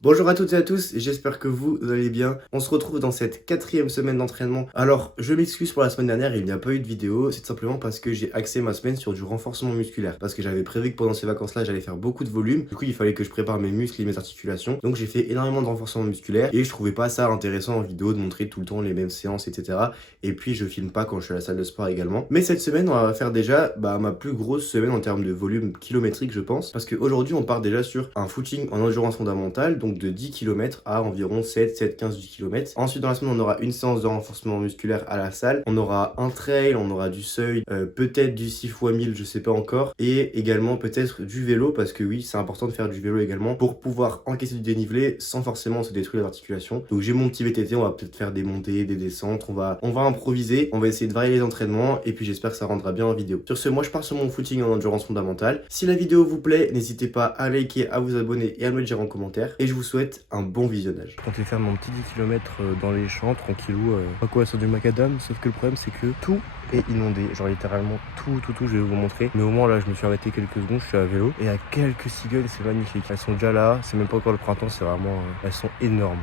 Bonjour à toutes et à tous, j'espère que vous allez bien. On se retrouve dans cette 4e semaine d'entraînement. Alors, je m'excuse pour la semaine dernière, il n'y a pas eu de vidéo, c'est tout simplement parce que j'ai axé ma semaine sur du renforcement musculaire. Parce que j'avais prévu que pendant ces vacances-là, j'allais faire beaucoup de volume. Du coup, il fallait que je prépare mes muscles et mes articulations. Donc, j'ai fait énormément de renforcement musculaire et je trouvais pas ça intéressant en vidéo de montrer tout le temps les mêmes séances, etc. Et puis, je filme pas quand je suis à la salle de sport également. Mais cette semaine, on va faire déjà ma plus grosse semaine en termes de volume kilométrique, je pense. Parce qu'aujourd'hui, on part déjà sur un footing en endurance fondamentale, donc de 10 km à environ 7, 15 km. Ensuite, dans la semaine, on aura une séance de renforcement musculaire à la salle. On aura un trail, on aura du seuil, peut-être du 6x1000, je sais pas encore. Et également peut-être du vélo, parce que oui, c'est important de faire du vélo également pour pouvoir encaisser du dénivelé sans forcément se détruire les articulations. Donc j'ai mon petit VTT, on va peut-être faire des montées, des descentes, on va improviser, on va essayer de varier les entraînements et puis j'espère que ça rendra bien en vidéo. Sur ce, moi je pars sur mon footing en endurance fondamentale. Si la vidéo vous plaît, n'hésitez pas à liker, à vous abonner et à me le dire en commentaire. Et je vous souhaite un bon visionnage. Je comptais faire mon petit 10 km dans les champs, tranquillou, pas quoi sur du macadam, sauf que le problème c'est que tout est inondé, genre littéralement tout, je vais vous montrer. Mais au moins là je me suis arrêté quelques secondes, je suis à vélo et à quelques cigognes, c'est magnifique. Elles sont déjà là, c'est même pas encore le printemps, c'est vraiment, elles sont énormes.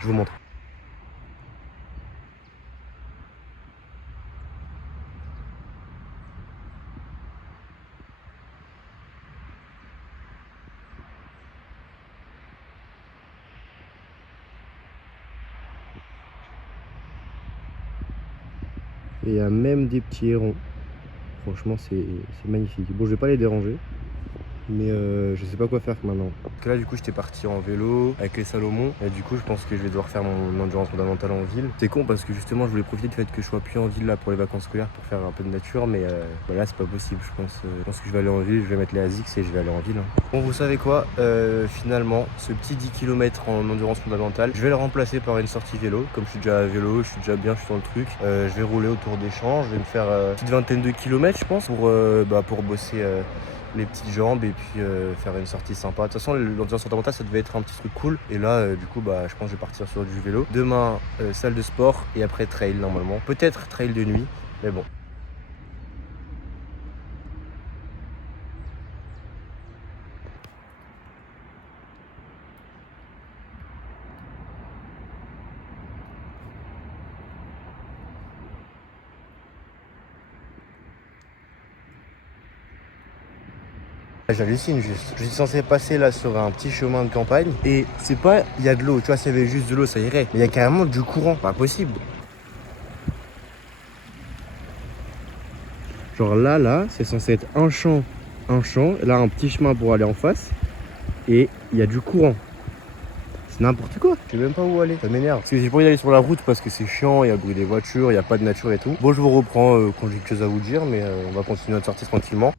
Je vous montre. Et il y a même des petits hérons. Franchement c'est magnifique. Bon, je vais pas les déranger. Mais je sais pas quoi faire maintenant. Parce que là du coup j'étais parti en vélo avec les Salomon et du coup je pense que je vais devoir faire mon endurance fondamentale en ville. C'est con parce que justement je voulais profiter du fait que je sois plus en ville là pour les vacances scolaires pour faire un peu de nature, mais là c'est pas possible. Je pense que je vais aller en ville, je vais mettre les ASICS et je vais aller en ville. Bon, vous savez quoi, finalement ce petit 10 km en endurance fondamentale, je vais le remplacer par une sortie vélo. Comme je suis déjà à vélo, je suis déjà bien, je suis dans le truc. Je vais rouler autour des champs, je vais me faire une petite vingtaine de kilomètres je pense pour bosser les petites jambes et puis faire une sortie sympa. De toute façon l'endurance fondamentale ça devait être un petit truc cool et là du coup je pense que je vais partir sur du vélo. Demain salle de sport et après trail normalement. Peut-être trail de nuit mais bon. J'hallucine juste. Je suis censé passer là sur un petit chemin de campagne et c'est pas, il y a de l'eau, tu vois, s'il y avait juste de l'eau ça irait. Mais il y a carrément du courant, pas possible. Genre là, c'est censé être un champ, là un petit chemin pour aller en face et il y a du courant. C'est n'importe quoi. Je sais même pas où aller, ça m'énerve. Parce que j'ai pas envie d'aller sur la route parce que c'est chiant, il y a le bruit des voitures, il y a pas de nature et tout. Bon, je vous reprends quand j'ai quelque chose à vous dire, mais on va continuer notre sortie tranquillement.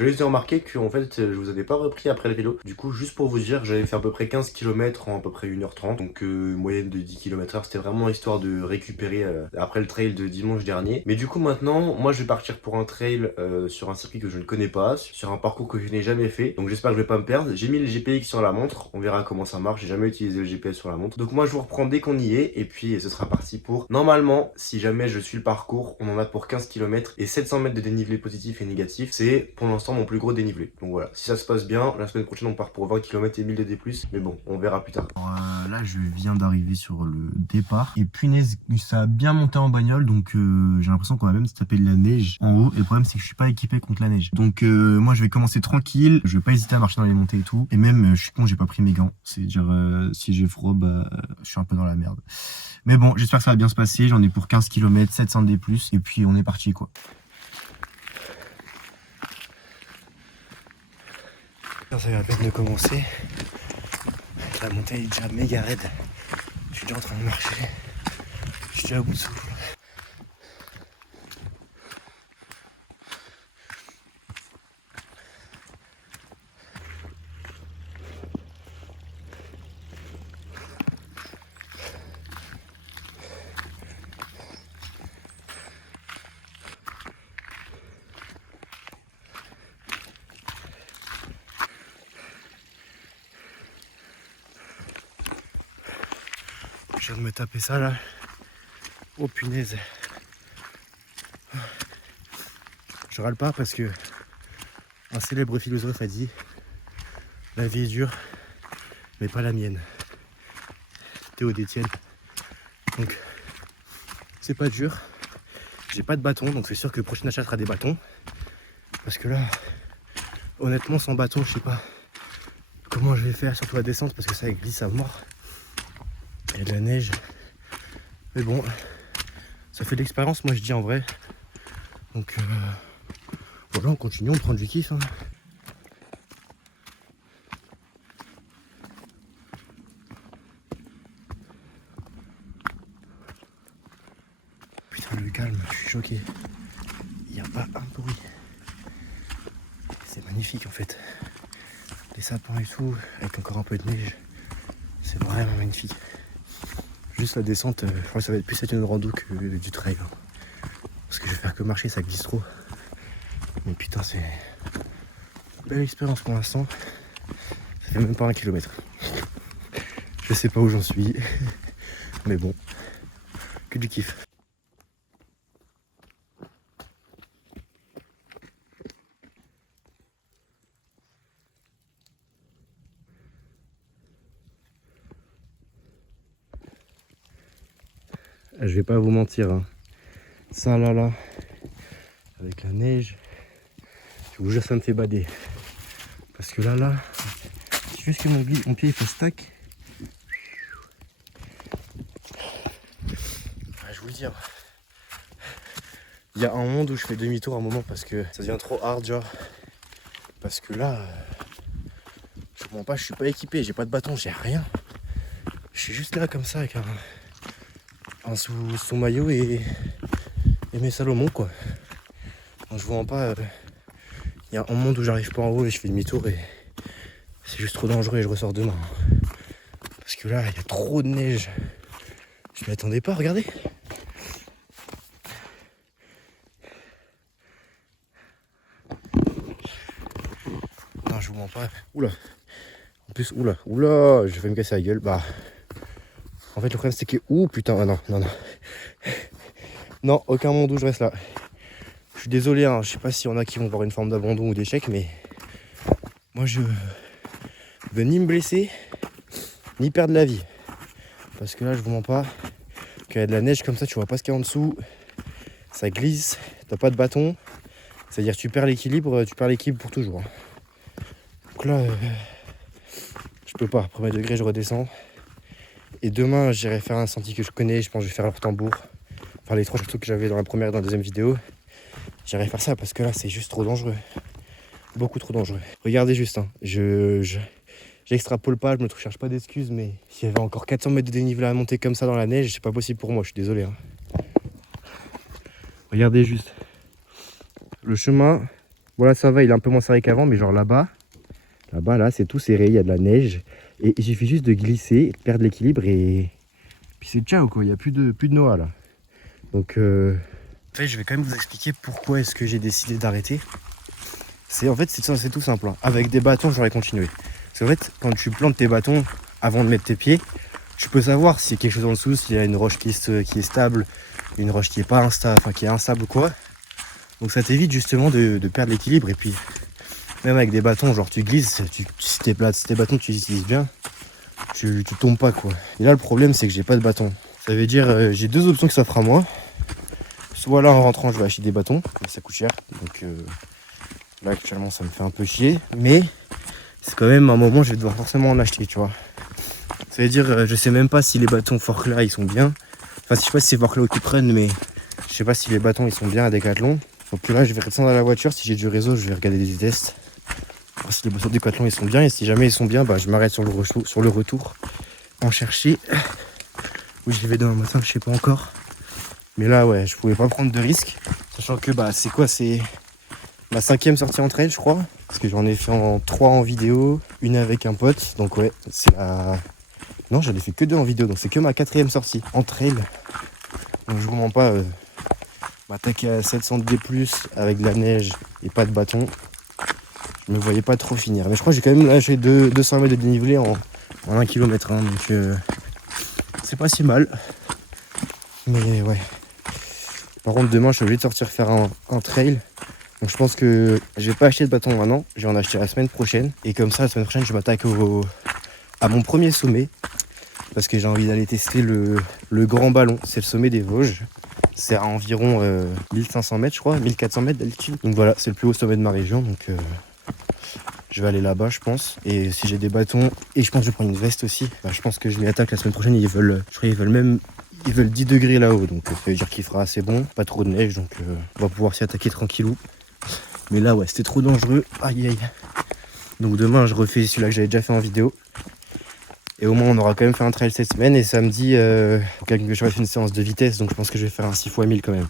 Je juste remarqué que en fait je vous avais pas repris après le vélo. Du coup juste pour vous dire j'avais fait à peu près 15 km en à peu près 1h30. Donc moyenne de 10 km/h. C'était vraiment histoire de récupérer après le trail de dimanche dernier. Mais du coup maintenant moi je vais partir pour un trail sur un circuit que je ne connais pas, sur un parcours que je n'ai jamais fait. Donc j'espère que je vais pas me perdre. J'ai mis le GPX sur la montre, on verra comment ça marche. J'ai jamais utilisé le GPS sur la montre. Donc moi je vous reprends dès qu'on y est. Et puis ce sera parti pour... Normalement si jamais je suis le parcours, on en a pour 15 km et 700 mètres de dénivelé positif et négatif. C'est pour l'instant mon plus gros dénivelé. Donc voilà, si ça se passe bien, la semaine prochaine on part pour 20 km et 1000 de D+, mais bon, on verra plus tard. Alors, là je viens d'arriver sur le départ et punaise, ça a bien monté en bagnole, donc j'ai l'impression qu'on va même se taper de la neige en haut et le problème c'est que je suis pas équipé contre la neige. Donc moi je vais commencer tranquille, je vais pas hésiter à marcher dans les montées et tout, et même je suis con, j'ai pas pris mes gants, c'est dire si j'ai froid, je suis un peu dans la merde. Mais bon, j'espère que ça va bien se passer, j'en ai pour 15 km, 700 de D+, et puis on est parti quoi. Ça va à peine de commencer. La montée est déjà méga raide. Je suis déjà en train de marcher. Je suis déjà à bout de souffle. Je viens de me taper ça là. Oh punaise. Je râle pas parce que un célèbre philosophe a dit la vie est dure, mais pas la mienne. Théo d'Étienne. Donc c'est pas dur. J'ai pas de bâton, donc c'est sûr que le prochain achat sera des bâtons. Parce que là, honnêtement, sans bâton, je sais pas comment je vais faire, surtout la descente, parce que ça glisse à mort. Il y a de la neige. Mais bon, ça fait de l'expérience, moi je dis en vrai. Donc voilà, on continue, on prend du kiff. Hein. Putain, le calme, je suis choqué. Il n'y a pas un bruit. C'est magnifique en fait. Les sapins et tout, avec encore un peu de neige. C'est vraiment magnifique. Juste la descente, je crois que ça va être plus une rando que du trail. Hein. Parce que je vais faire que marcher, ça glisse trop. Mais putain, c'est une belle expérience pour l'instant. Ça fait même pas 1 kilomètre. Je sais pas où j'en suis. Mais bon, que du kiff. Je vais pas vous mentir, hein. Ça là, avec la neige, je vous jure ça me fait bader. Parce que là, c'est juste que mon pied il fait stack. Je vous le dis, hein. Il y a un monde où je fais demi-tour à un moment parce que ça devient trop hard, genre. Parce que là, je comprends pas, je suis pas équipé, j'ai pas de bâton, j'ai rien. Je suis juste là comme ça avec un sous maillot et mes Salomon quoi. Donc, je vous mens pas, il y a un monde où j'arrive pas en haut et je fais demi-tour et c'est juste trop dangereux et je ressors demain. Parce que là, il y a trop de neige. Je m'y attendais pas, regardez. Non, je vous mens pas. Oula. En plus, oula, je vais me casser la gueule. Bah. En fait, le problème c'est que. Ouh putain, non. Non, aucun monde où je reste là. Je suis désolé, hein, je sais pas s'il y en a qui vont avoir une forme d'abandon ou d'échec, mais moi je veux ni me blesser, ni perdre la vie. Parce que là, je vous mens pas, qu'il y a de la neige comme ça, tu vois pas ce qu'il y a en dessous, ça glisse, t'as pas de bâton, c'est-à-dire que tu perds l'équilibre pour toujours. Donc là, je peux pas, premier degré, je redescends. Et demain, j'irai faire un sentier que je connais, je pense que je vais faire l'Ortembourg. Enfin, les 3 trucs que j'avais dans la première et dans la deuxième vidéo. J'irai faire ça parce que là, c'est juste trop dangereux. Beaucoup trop dangereux. Regardez juste, hein. J'extrapole pas, je me cherche pas d'excuses, mais s'il y avait encore 400 mètres de dénivelé à monter comme ça dans la neige, c'est pas possible pour moi, je suis désolé. Hein. Regardez juste. Le chemin, voilà, ça va, il est un peu moins serré qu'avant, mais genre là-bas, là, c'est tout serré, il y a de la neige. Et il suffit juste de glisser, de perdre l'équilibre et puis c'est ciao quoi, il n'y a plus de Noah là. Donc en fait, je vais quand même vous expliquer pourquoi est-ce que j'ai décidé d'arrêter. C'est tout simple. Hein. Avec des bâtons, j'aurais continué. Parce qu'en fait, quand tu plantes tes bâtons avant de mettre tes pieds, tu peux savoir s'il y a quelque chose en dessous, s'il y a une roche qui est stable, une roche qui est pas instable, enfin qui est instable ou quoi. Donc ça t'évite justement de perdre l'équilibre. Et puis même avec des bâtons, genre tu glisses, si tes bâtons tu les utilises bien, tu tombes pas quoi. Et là le problème c'est que j'ai pas de bâton. Ça veut dire j'ai 2 options qui s'offrent à moi. Soit là en rentrant je vais acheter des bâtons, mais ça coûte cher. Donc là actuellement ça me fait un peu chier. Mais c'est quand même un moment où je vais devoir forcément en acheter, tu vois. Ça veut dire je sais même pas si les bâtons Forclaz ils sont bien. Enfin je sais pas si c'est Forclaz qui prennent, mais je sais pas si les bâtons ils sont bien à Decathlon. Donc là je vais descendre à la voiture, si j'ai du réseau je vais regarder des tests. Alors, si les bâtons Decathlon ils sont bien, et si jamais ils sont bien, bah je m'arrête sur le retour en chercher. Oui j'y vais demain matin, je sais pas encore. Mais là ouais, je pouvais pas prendre de risque. Sachant que bah c'est ma 5e sortie en trail je crois. Parce que j'en ai fait 3 en vidéo, une avec un pote. Donc ouais, c'est la... Non, j'en ai fait que 2 en vidéo, donc c'est que ma 4e sortie en trail. Donc je vous mens pas, m'attaquer à 700 D+, avec de la neige et pas de bâton, je me voyais pas trop finir. Mais je crois que j'ai quand même lâché 200 mètres de dénivelé en 1 km. Hein, donc c'est pas si mal. Mais ouais. Par contre, demain, je suis obligé de sortir faire un trail. Donc je pense que je vais pas acheter de bâton maintenant. Je vais en acheter la semaine prochaine. Et comme ça, la semaine prochaine, je m'attaque à mon premier sommet. Parce que j'ai envie d'aller tester le grand ballon. C'est le sommet des Vosges. C'est à environ 1500 mètres, je crois. 1400 mètres d'altitude. Donc voilà, c'est le plus haut sommet de ma région. Donc je vais aller là-bas, je pense. Et si j'ai des bâtons, et je pense que je vais prendre une veste aussi. Bah, je pense que je m'y attaque la semaine prochaine. Je crois qu'ils veulent 10 degrés là-haut. Donc ça veut dire qu'il fera assez bon. Pas trop de neige. Donc on va pouvoir s'y attaquer tranquillou. Mais là, ouais, c'était trop dangereux. Aïe, aïe. Donc demain, je refais celui-là que j'avais déjà fait en vidéo. Et au moins, on aura quand même fait un trail cette semaine. Et samedi, faut quand même que je fasse une séance de vitesse. Donc je pense que je vais faire un 6x1000 quand même.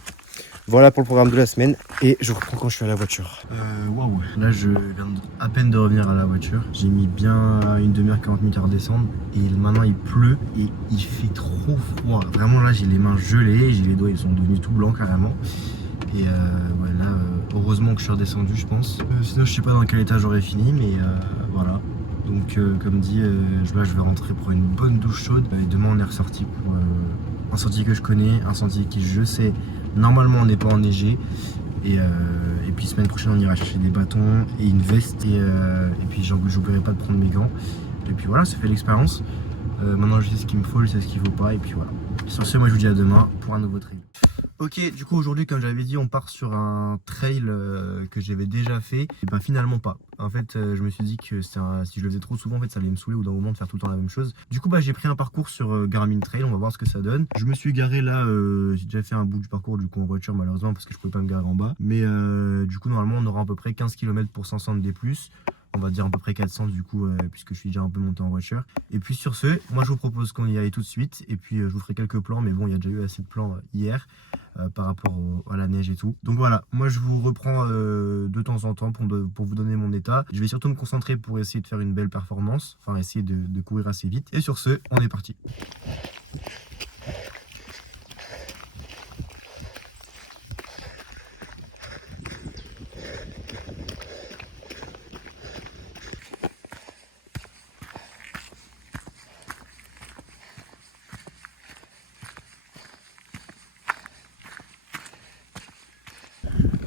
Voilà pour le programme de la semaine. Et je vous reprends quand je suis à la voiture. Waouh. Là, je viens à peine de revenir à la voiture. J'ai mis bien une demi-heure, 40 minutes à redescendre. Et maintenant, il pleut et il fait trop froid. Vraiment, là, j'ai les mains gelées. J'ai les doigts, ils sont devenus tout blancs carrément. Et ouais, là, heureusement que je suis redescendu, je pense. Sinon, je sais pas dans quel état j'aurais fini, mais voilà. Donc, comme dit, là, je vais rentrer pour une bonne douche chaude. Et demain, on est ressorti pour un sentier que je connais, un sentier qui, je sais, normalement, n'est pas enneigé. Et puis, semaine prochaine, on ira chercher des bâtons et une veste. Et puis, j'oublierai pas de prendre mes gants. Et puis voilà, ça fait l'expérience. Maintenant, je sais ce qu'il me faut, je sais ce qu'il faut pas. Et puis voilà. Sur ce, moi, je vous dis à demain pour un nouveau trail. Ok, du coup aujourd'hui, comme j'avais dit, on part sur un trail que j'avais déjà fait. Et ben finalement pas. En fait, je me suis dit que si je le faisais trop souvent, en fait, ça allait me saouler au bout d'un moment de faire tout le temps la même chose. Du coup, bah, j'ai pris un parcours sur Garmin Trail. On va voir ce que ça donne. Je me suis garé là. J'ai déjà fait un bout du parcours du coup en voiture malheureusement parce que je pouvais pas me garer en bas. Mais du coup, normalement, on aura à peu près 15 km pour 500 des plus. On va dire à peu près 400 du coup, puisque je suis déjà un peu monté en voiture. Et puis sur ce, moi je vous propose qu'on y aille tout de suite. Et puis je vous ferai quelques plans, mais bon, il y a déjà eu assez de plans hier par rapport à la neige et tout. Donc voilà, moi je vous reprends de temps en temps pour vous donner mon état. Je vais surtout me concentrer pour essayer de faire une belle performance, enfin essayer de courir assez vite. Et sur ce, on est parti.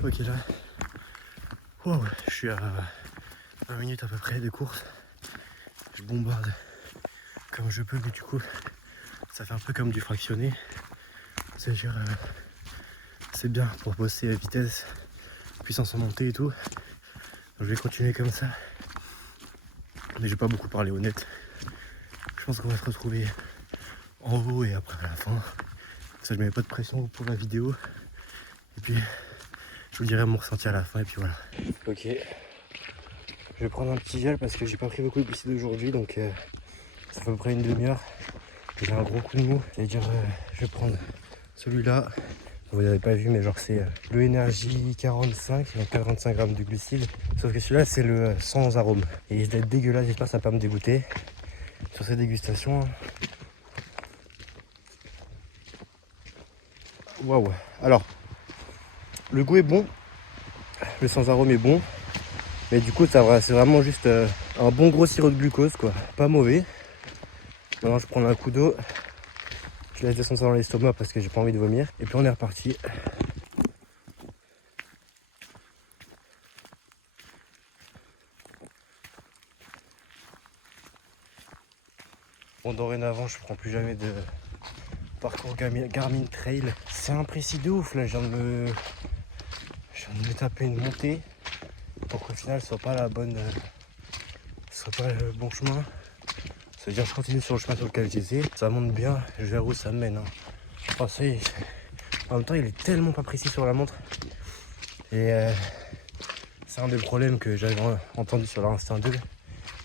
Ok là, wow, je suis à 20 minutes à peu près de course. Je bombarde comme je peux, mais du coup ça fait un peu comme du fractionné. C'est-à-dire c'est bien pour bosser à vitesse, puissance en montée et tout. Donc, je vais continuer comme ça. Mais je vais pas beaucoup parler honnête. Je pense qu'on va se retrouver en haut et après à la fin. Ça, je mets pas de pression pour la vidéo. Et puis je vous dirai mon ressenti à la fin et puis voilà. Ok. Je vais prendre un petit gel parce que j'ai pas pris beaucoup de glucides aujourd'hui, donc ça fait à peu près une demi-heure. J'ai un gros coup de mou. C'est-à-dire je vais prendre celui-là. Vous n'avez pas vu, mais genre c'est le Energy 45, donc 45 grammes de glucides. Sauf que celui-là c'est le sans arôme. Et il risque d'être dégueulasse, j'espère que ça va pas me dégoûter sur cette dégustation. Waouh. Alors, le goût est bon, le sans arôme est bon. Mais du coup, c'est vraiment juste un bon gros sirop de glucose, quoi. Pas mauvais. Maintenant, je prends un coup d'eau. Je laisse descendre ça dans l'estomac parce que j'ai pas envie de vomir. Et puis, on est reparti. Bon, dorénavant, je prends plus jamais de parcours Garmin Trail. C'est imprécis de ouf, là. Je viens de me taper une montée pour qu'au final, ce soit pas soit pas le bon chemin. C'est-à-dire je continue sur le chemin sur lequel j'étais, ça monte bien, je verrai où ça me mène. Oh, ça y est. En même temps, il est tellement pas précis sur la montre. Et c'est un des problèmes que j'avais entendu sur l'Instinct 2.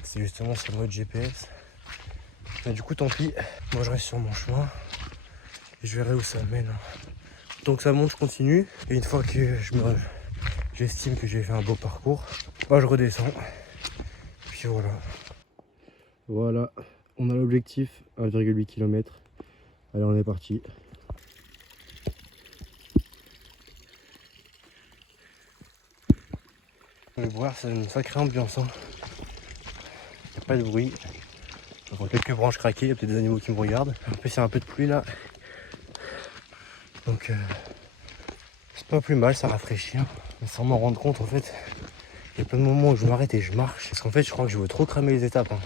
C'est justement ce mode GPS. Mais du coup, tant pis. Moi, je reste sur mon chemin. Et je verrai où ça me mène. Donc ça monte, je continue. Et une fois que j'estime que j'ai fait un beau parcours, bah, je redescends. Puis voilà. Voilà, on a l'objectif, 1,8 km. Allez, on est parti. Le boire, c'est une sacrée ambiance. Hein. Y a pas de bruit. J'entends quelques branches craquer, il y a peut-être des animaux qui me regardent. En plus il y a un peu de pluie là. Donc c'est pas plus mal, ça rafraîchit. Hein. Mais sans m'en rendre compte en fait, il y a plein de moments où je m'arrête et je marche. Parce qu'en fait je crois que je veux trop cramer les étapes. Hein.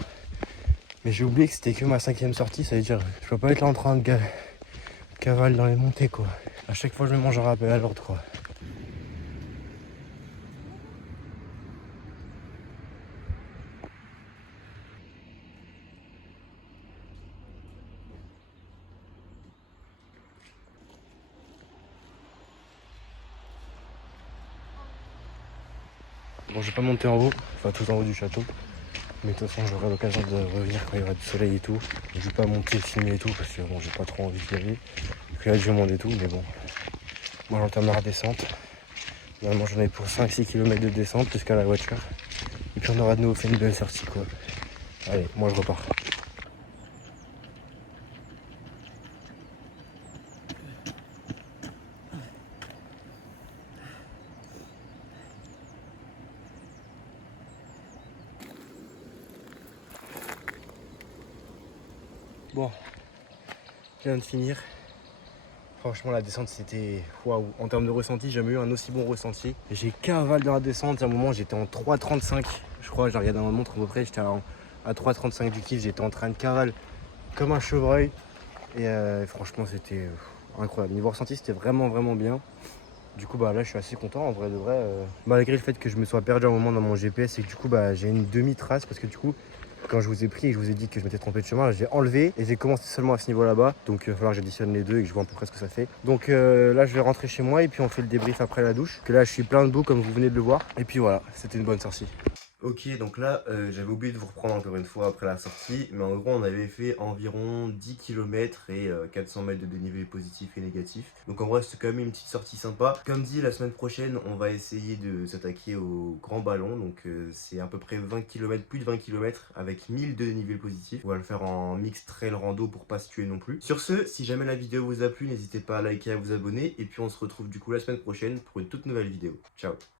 Mais j'ai oublié que c'était que ma 5e sortie, ça veut dire je peux pas être là en train de cavale dans les montées quoi. À chaque fois je me mange un rappel à l'ordre quoi. Bon, je vais pas monter en haut, enfin tout en haut du château. Mais de toute façon, j'aurai l'occasion de revenir quand il y aura du soleil et tout. Je vais pas monter, filmer et tout, parce que bon, j'ai pas trop envie d'y aller. Puis là, du monde et tout, mais bon. Moi, j'entame la descente. Normalement, j'en ai pour 5-6 km de descente jusqu'à la voiture. Et puis, on aura de nouveau fait une belle sortie, quoi. Allez, moi, je repars. Bon, je viens de finir. Franchement, la descente, c'était waouh. En termes de ressenti, j'ai jamais eu un aussi bon ressenti. J'ai cavale dans la descente. À un moment, j'étais en 3,35. Je crois, j'ai regardé dans ma montre à peu près. J'étais à 3,35 du kiff. J'étais en train de cavale comme un chevreuil. Et franchement, c'était incroyable. Niveau ressenti, c'était vraiment, vraiment bien. Du coup, bah là, je suis assez content en vrai de vrai. Malgré le fait que je me sois perdu un moment dans mon GPS et que du coup, bah, j'ai une demi-trace parce que du coup, quand je vous ai pris et que je vous ai dit que je m'étais trompé de chemin, j'ai enlevé et j'ai commencé seulement à ce niveau là-bas. Donc il va falloir que j'additionne les deux et que je vois à peu près ce que ça fait. Donc là, je vais rentrer chez moi et puis on fait le débrief après la douche. Que là, je suis plein de boue comme vous venez de le voir. Et puis voilà, c'était une bonne sortie. Ok, donc là, j'avais oublié de vous reprendre encore une fois après la sortie, mais en gros, on avait fait environ 10 km et 400 mètres de dénivelé positif et négatif. Donc en vrai, c'était quand même une petite sortie sympa. Comme dit, la semaine prochaine, on va essayer de s'attaquer au grand ballon. Donc c'est à peu près 20 km, plus de 20 km avec 1000 de dénivelé positif. On va le faire en mix trail rando pour pas se tuer non plus. Sur ce, si jamais la vidéo vous a plu, n'hésitez pas à liker et à vous abonner. Et puis on se retrouve du coup la semaine prochaine pour une toute nouvelle vidéo. Ciao!